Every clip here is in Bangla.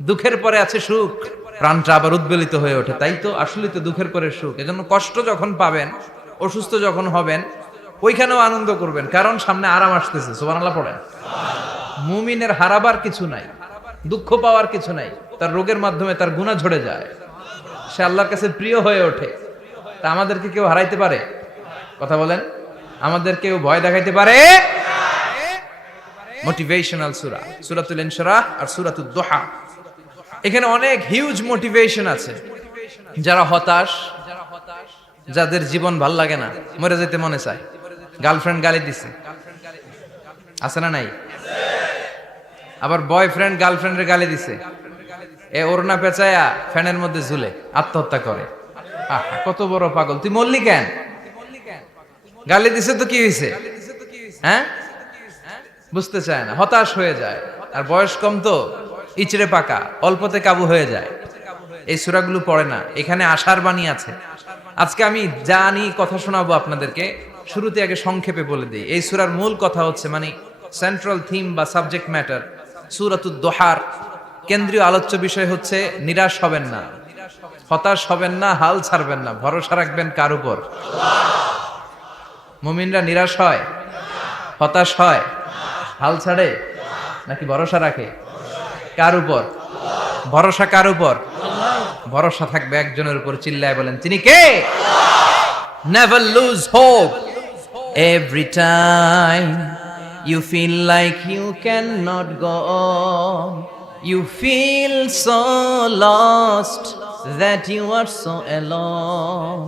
দুঃখের পরে আছে সুখ। প্রাণটা আবার উদ্বেলিত হয়ে ওঠে, তাই তো? আসলে তো দুঃখের পরে সুখ। এজন্য কষ্ট যখন পাবেন, অসুস্থ যখন হবেন, ওইখানেও আনন্দ করবেন। কারণ সামনে আরাম আসতেছে, সুবহানাল্লাহ পড়েন। মুমিনের হারাবার কিছু নাই, দুঃখ পাওয়ার কিছু নাই, তার রোগের মাধ্যমে তার গুণা ঝরে যায়। সে আল্লাহর কাছে প্রিয় হয়ে ওঠে। তা আমাদেরকে কেউ হারাইতে পারে? কথা বলেন। আমাদের কেউ ভয় দেখাইতে পারে? মোটিভেশনাল সুরা, সুরাতুল ইনশরাহ আর সুরাতুল দোহা। এখানে অনেক হিউজ মোটিভেশন আছে। যারা হতাশ, যাদের জীবন ভালো লাগে না, মরে যেতে মনে চায়। গার্লফ্রেন্ড গালি দিছে। আছে না নাই? আবার বয়ফ্রেন্ড গার্লফ্রেন্ডের গালি দিছে। এ ওরনা পেঁচায়া ফ্যানের মধ্যে ঝুলে, আত্মহত্যা করে। কত বড় পাগল। তুই মরলি কেন? গালি দিছে তো কি হয়েছে হ্যাঁ? বুঝতে চায় না, হতাশ হয়ে যায়। আর বয়স কম তো। ইচড়ে পাকা, অল্পতে কাবু হয়ে যায়। এই সুরাগুলো পড়ে না, এখানে আশার বাণী আছে। আজকে আমি জানি কথা শোনাবো আপনাদেরকে, শুরুতে আগে সংক্ষেপে বলে দিই। এই সুরার মূল কথা হচ্ছে মানে সেন্ট্রাল থিম বা সাবজেক্ট ম্যাটার সুরাতুদ দোহার। কেন্দ্রীয় আলোচ্য বিষয় হচ্ছে, নিরাশ হবেন না। হতাশ হবেন না, হাল ছাড়বেন না, ভরসা রাখবেন কার উপর? মুমিনরা নিরাশ হয়? হতাশ হয়? হাল ছাড়ে? নাকি ভরসা রাখে? কার উপর? ভরসা কার উপর? ভরসা থাকবে একজনের উপর, চিল্লায় বলেন। তিনি কে? Never lose hope every time you feel like you can not go you feel so lost that you are so alone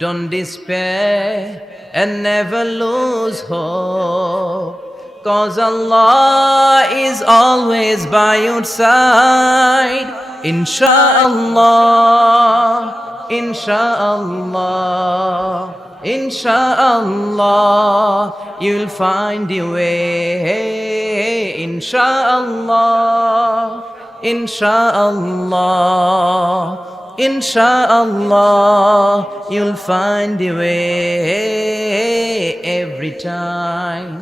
don't despair and never lose hope. Cause Allah is always by your side. Insha'Allah, Insha'Allah, Insha'Allah, you'll find your way. Insha'Allah, Insha'Allah. Insha'Allah, you'll find your way every time.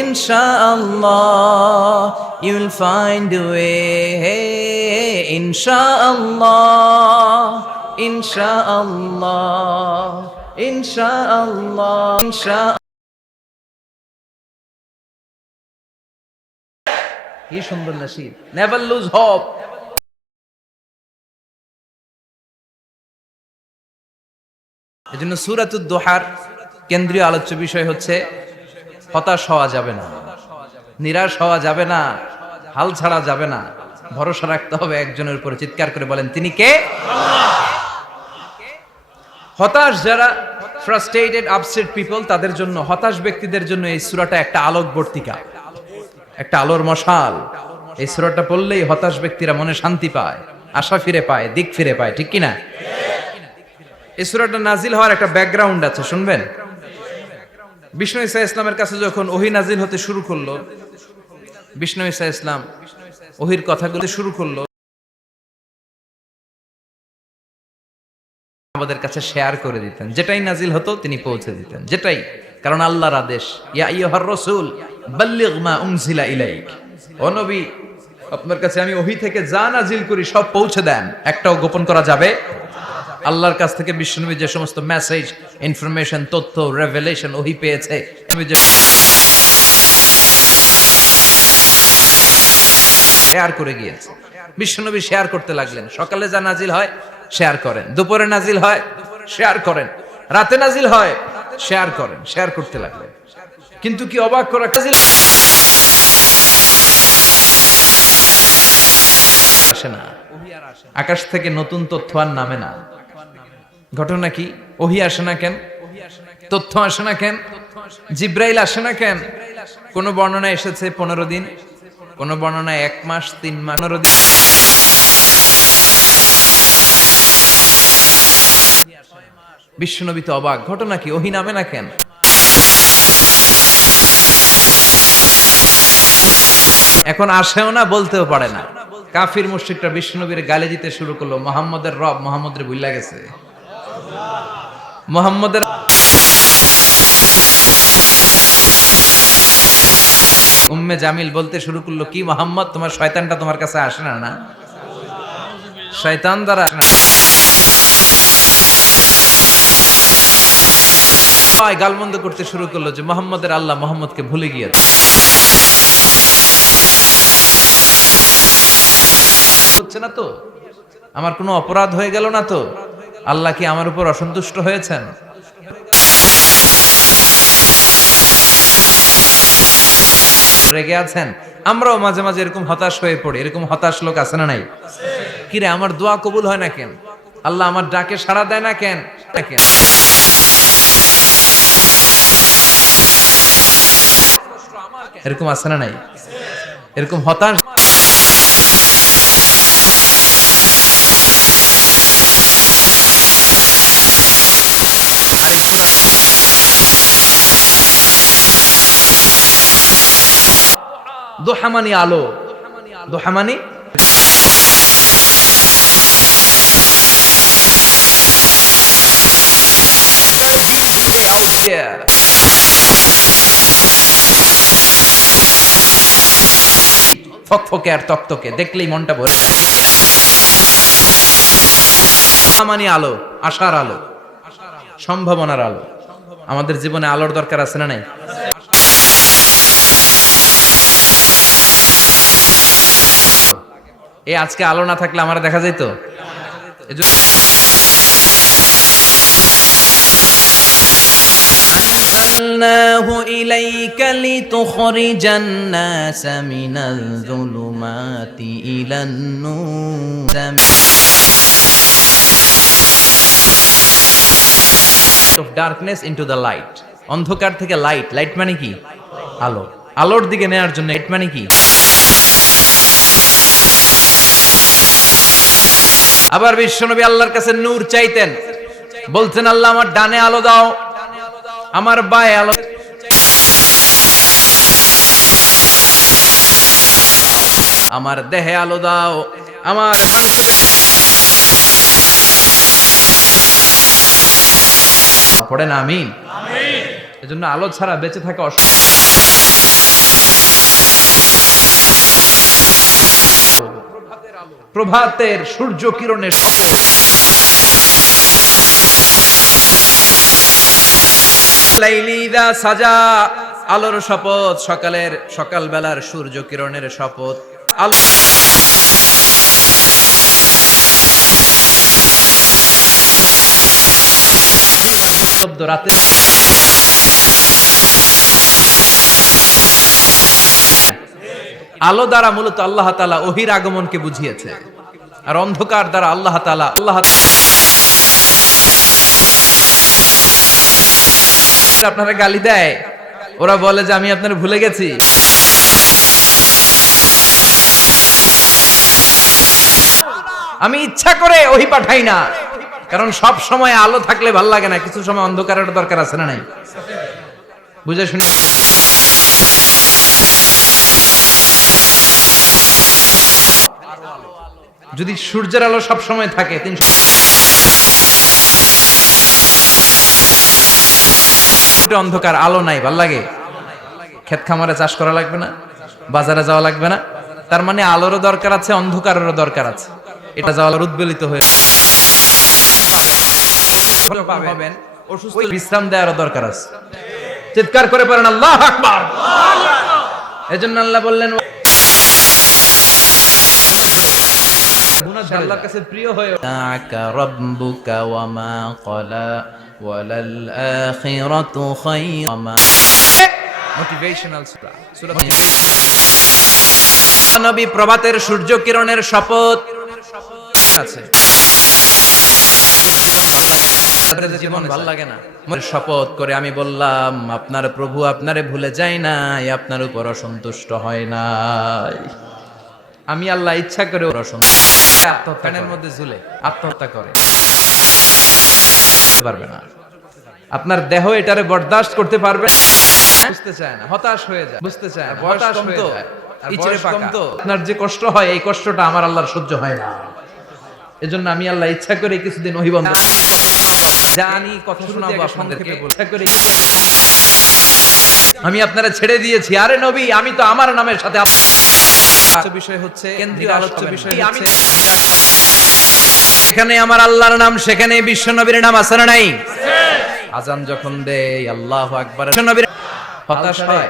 ইনশাআল্লাহ ইউল ফাইন্ড ওয়ে হে ইনশাআল্লাহ ইনশাআল্লাহ ইনশাআল্লাহ ইনশাআল্লাহ। কি সুন্দর নসিব। নেভার দোহার কেন্দ্রীয় আলোচ্য বিষয় হচ্ছে হতাশ হওয়া যাবে না। নিরাশ হওয়া যাবে না। হাল ছাড়া যাবে না। ভরসা রাখতে হবে একজনের উপরে। চিৎকার করে বলেন, তিনি কে? হতাশ যারা ফ্রাস্ট্রেটেড আপসেট পিপল তাদের জন্য, হতাশ ব্যক্তিদের জন্য এই সুরাটা একটা আলোকবর্তিকা একটা আলোর মশাল। এই সুরাটা পড়লেই হতাশ ব্যক্তিরা মনে শান্তি পায়, আশা ফিরে পায়, দিক ফিরে পায়। ঠিক কিনা? এই সুরাটা নাজিল হওয়ার একটা ব্যাকগ্রাউন্ড আছে, শুনবেন? বিষ্ণু ইসা ইসলামের কাছে যখন ওহি নাজিল হতে শুরু করল, বিষ্ণু ইসা ইসলাম ওহির কথাগুলো শুরু করল, আমাদের কাছে শেয়ার করে দিতেন। যেটাই নাজিল হতো তিনি পৌঁছে দিতেন। যেটাই, কারণ আল্লাহর আদেশ, ইয়া ইয়ুহার রাসূল, বাল্লিগ মা উনজিলা ইলাইক। ও নবী, আপনার কাছে আমি ওহি থেকে যা নাজিল করি সব পৌঁছে দেন। একটাও গোপন করা যাবে আল্লাহর কাছ থেকে বিশ্বনবী যে সমস্ত মেসেজ ইনফরমেশন তথ্য রেভেলেশন ওহি পেয়েছে শেয়ার করে গিয়েছে। বিশ্বনবী শেয়ার করতে লাগলেন। সকালে যা নাজিল হয় শেয়ার করেন। দুপুরে নাজিল হয় শেয়ার করেন। রাতে নাজিল হয় শেয়ার করেন। শেয়ার করতে লাগলেন। কিন্তু কি অবাক করা নাজিল আসে না। আকাশ থেকে নতুন তথ্য আর নামে না। ঘটনা কি? ওহি আসে না কেন? তথ্য আসে না কেন? জিব্রাইল আসে না কেন? কোন বর্ণনা এসেছে পনেরো দিন? কোন বর্ণনায় এক মাস, তিন মাস? পনেরো দিন? বিশ্বনবী তো অবাক। ঘটনা কি? ওহি নামে না কেন? এখন আসেও না, বলতেও পারে না। কাফির মুশরিকটা বিষ্ণুনবীর গালে দিতে শুরু করল। মোহাম্মদের রব মোহাম্মদের ভুল্লা গেছে। মোহাম্মদের উম্মে জামিল বলতে শুরু করল, কি মোহাম্মদ, তোমার শয়তানটা তোমার কাছে আসে না না? শয়তান দ্বারা আসে না। গালমন্দ করতে শুরু করল যে, মোহাম্মদের আল্লাহ মোহাম্মদকে ভুলে গিয়েছে। হচ্ছে না তো আমার কোনো অপরাধ হয়ে গেল না তো? আল্লাহ কি আমার উপর অসন্তুষ্ট হয়েছেন? রেগে আছেন? আমরাও মাঝে মাঝে এরকম হতাশ হয়ে পড়ি। এরকম হতাশ লোক আছে না নাই? কিরে আমার দোয়া কবুল হয় না কেন? আল্লাহ আমার ডাকে সাড়া দেয় না কেন কেন? এরকম আছে না নাই? এরকম হতাশ আরেকজন আছে। দোহামানি আলো। দোহামানি ফকফকে আর দেখলেই মনটা ভরে দোহামানি আলো, আশার আলো, সম্ভাবনার আলো। আমাদের জীবনে আলোর দরকার আছে না নাই? এই আজকে আলো না থাকলে আমার দেখা যেত এজন্য أنزلناه إليك لتخرج الناس من الظلمات إلى النور of darkness into the light অন্ধকার থেকে লাইট লাইট মানে কি আলো আলোর দিকে নেয়ার জন্য লাইট মানে কি আবার বিশ্বনবী আল্লাহর কাছে নূর চাইতেন। বলতেন আল্লাহ, আমার ডানে আলো দাও, আমার বায়ে আলো আমার দেহে আলো দাও, আমার মাংস পড়ে না আমিন। এজন্য আলো ছাড়া বেঁচে থাকা অসম্ভব। প্রভাতের সূর্য কিরণের লাইলিদা সাজা, আলোর শপথ, সকালের সকাল বেলার সূর্য কিরণের শপথ, আলো। রাতে আলো দ্বারা মূলত আল্লাহ তালা ওহির আগমনকে বুঝিয়েছে। আর অন্ধকার দ্বারা আল্লাহ তালা আল্লাহ আপনারা গালি দেয়, ওরা বলে যে আমি আপনার ভুলে গেছি। আমি ইচ্ছা করে ওহি পাঠাই না, কারণ সব সময় আলো থাকলে ভালো লাগে না, কিছু সময় অন্ধকারের দরকার আছে না নাই? বুঝে শুনে যদি সূর্যের আলো সব সময় থাকে তিনশো অন্ধকার, আলো নাই, ভালো লাগে? ক্ষেত খামারে চাষ করা লাগবে না, বাজারে যাওয়া লাগবে না। তার মানে আলোরও দরকার আছে, অন্ধকারেরও দরকার আছে। এটা যাওয়ার উদ্বেলিত হয়ে পাবেন বিশ্রাম দেওয়ারও দরকার আছে। চিৎকার করে পারেন আল্লাহ আকবার! এজন্য আল্লাহ বললেন প্রভাতের সূর্য কিরণের শপথ আছে। জীবন লাগে না। শপথ করে আমি বললাম আপনার প্রভু আপনারে ভুলে যায় নাই আপনার উপর অসন্তুষ্ট হয় নাই। আমি আল্লাহ ইচ্ছা করে ওর আত্মহত্যার মধ্যে ঝুলে। আত্মহত্যা করে। পারবে না। আপনার দেহ এটারে বরদাস্ত করতে পারবে বুঝতে চায় না। হতাশ হয়ে যায়। বুঝতে চায় না। হতাশ হয়ে যায়। আপনার যে কষ্ট হয় এই কষ্টটা আমার আল্লাহর সহ্য হয় না। এজন্য আমি আল্লাহ ইচ্ছা করে কিছুদিন ওহি বন্ধ জানি কথা শোনাবো আপনাদেরকে ইচ্ছা করে আমি আপনারা ছেড়ে দিয়েছি। আরে নবী আমি তো আমার নামের সাথে আলোচ্য বিষয় হচ্ছে কেন্দ্রীয় আলোচ্য বিষয় এখানে আমার আল্লাহর নাম সেখানে বিশ্ব নবীর নাম আছে না নাই? আজান যখন দেয় আল্লাহ আকবার। নবীর হতাশ হয়।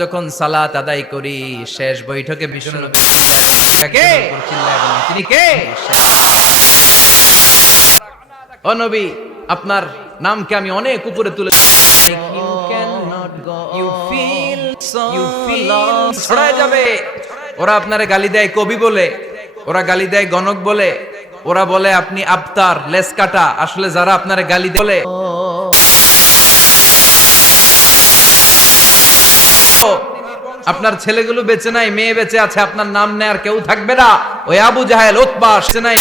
যখন সালাত আদায় করি শেষ বৈঠকে বিশ্ব তিনি কে? ও নবী আপনার নামকে আমি অনেক উপরে তুলে You feel so you feel lost. ছড়ায় যাবে। ওরা আপনারে গালি দেয় কবি বলে, ওরা গালি দেয় গণক বলে, ওরা বলে আপনি আবতার লেস কাটা আসলে যারা আপনারে গালি বলে। আপনার ছেলেগুলো বেঁচে নাই, মেয়ে বেঁচে আছে, আপনার নাম নেয়ার কেউ থাকবে না। ওই আবু জাহেল বেঁচে নাই।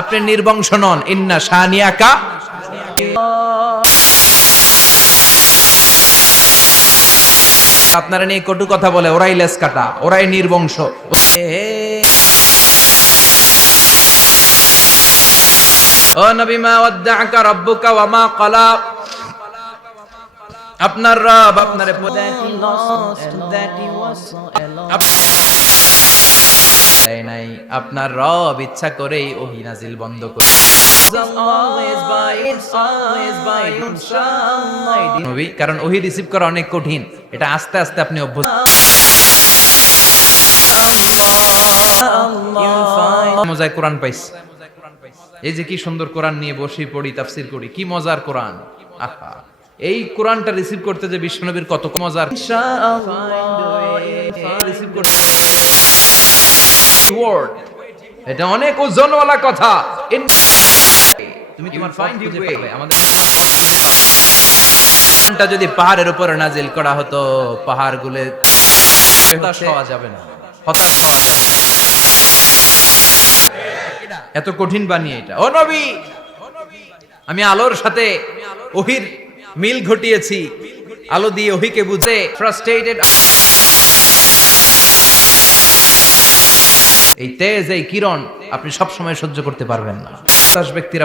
আপনি নির্বংশ নন, ইন্না শানিয়াকা। আপনারা নিয়ে কটু কথা বলে ওরাই লেস কাটা ওরাই নির্বংশ মা আপনার রব আপনারে দেয় নাই। আপনার রব ইচ্ছা করেই ওহি নাজিল বন্ধ করে কারণ ওহি রিসিভ করা অনেক কঠিন। এটা আস্তে আস্তে আপনি অভ্যস্ত। মজায় কোরআন এই যে কি সুন্দর কোরআন নিয়ে বসি পড়ি, তাফসির করি, কি মজার কোরআন। আহা। এই কোরআনটা রিসিভ করতে যে বিশ্বনবীর কত মজার। রিসিভ করতে ওয়ার্ড এটা অনেক ওজনওয়ালা কথা। তুমি তোমার ফাইন্ড ইউ পাবে? আমাদের কোরআনটা যদি পাহাড়ের উপরে নাজিল করা হতো পাহাড়গুলে হতাশ হওয়া যাবে না। হতাশ হওয়া যাবে। এত কঠিন বানিয়ে এটা। ও নবী আমি আলোর সাথে ওহির মিল ঘটিয়েছি। আলো দিয়ে ওহিকে বুঝে ফ্রাস্ট্রেটেড এই তেজ এই কিরণ আপনি সব সময় সহ্য করতে পারবেন না। হতাশ ব্যক্তিরা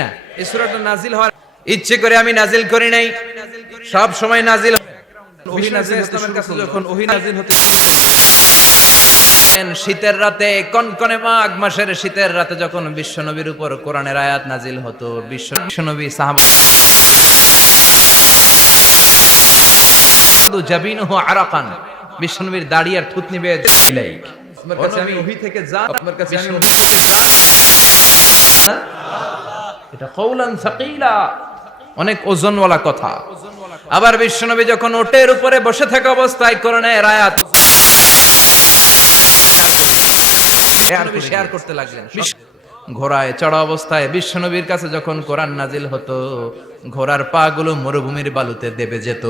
না? এই সূরাটা নাজিল হওয়ার ইচ্ছে করে আমি নাজিল করি নাই। সব সময় নাজিল ওহি নাজিল ইসলামের কাছে যখন ওহি নাজিল হতে শীতের রাতে কনকনে মাঘ মাসের শীতের রাতে যখন বিশ্বনবীর উপর কোরআনের আয়াত নাজিল হতো বিশ্ব বিশ্বনবী সাহাবা জাবিনহু আরাকান। বিশ্বনবীর দাড়ি আর থুতনি বেয়ে ইলাইক আপনার কাছে আমি ওহি থেকে যা আপনার কাছে আমি ওহি থেকে যা। এটা কৌলান সাকিলা। অনেক ওজনওয়ালা কথা। আবার বিশ্বনবী যখন ওটের উপরে বসে থাকা অবস্থায় কোরআনের আয়াত। শেয়ার করতে লাগলেন ঘোড়ায় চড়া অবস্থায় বিশ্বনবীর কাছে যখন কোরআন নাজিল হতো ঘোড়ার পা গুলো মরুভূমির বালুতে দেবে যেত।